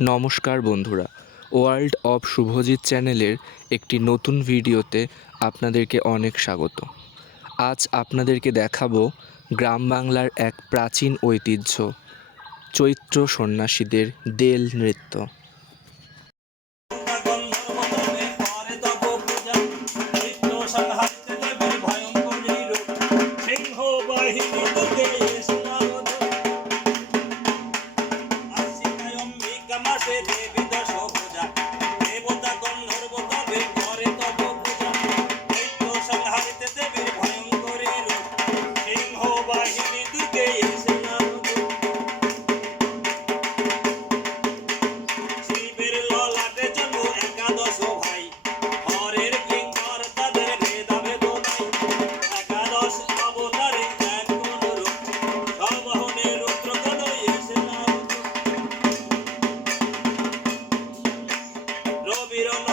নমস্কার বন্ধুরা, world of Subhajit চ্যানেলের একটি নতুন ভিডিওতে আপনাদেরকে অনেক স্বাগত। আজ আপনাদেরকে দেখাবো গ্রাম বাংলার এক প্রাচীন ঐতিহ্য, চৈত্র সন্ন্যাসীদের দেল নৃত্য। মাসে দেবী feet on my